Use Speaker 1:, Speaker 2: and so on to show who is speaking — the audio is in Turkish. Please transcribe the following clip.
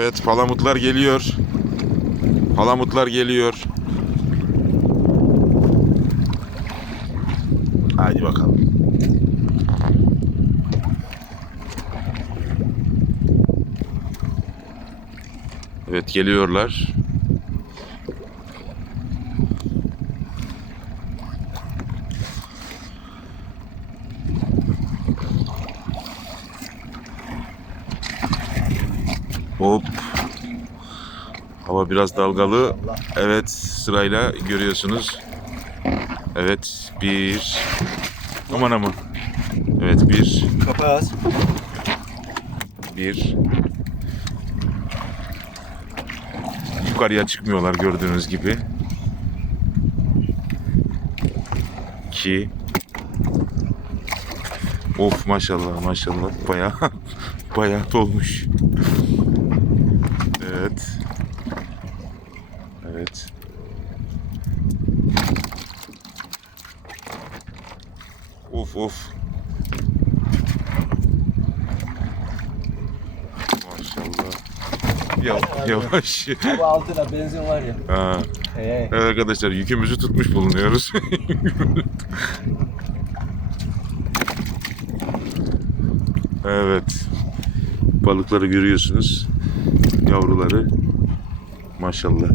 Speaker 1: Evet palamutlar geliyor. Palamutlar geliyor. Hadi bakalım. Evet geliyorlar. Hop. Hava biraz dalgalı. Evet sırayla görüyorsunuz. Evet bir. Aman aman. Evet bir.
Speaker 2: Kapat.
Speaker 1: Bir. Yukarıya çıkmıyorlar gördüğünüz gibi. İki. Of maşallah maşallah bayağı bayağı dolmuş. Evet. Evet. Of of. Maşallah. Ya, yavaş.
Speaker 2: Bu altına benzin var ya.
Speaker 1: Ha.
Speaker 2: Hey hey.
Speaker 1: Evet arkadaşlar yükümüzü tutmuş bulunuyoruz. evet. Balıkları görüyorsunuz yavruları maşallah.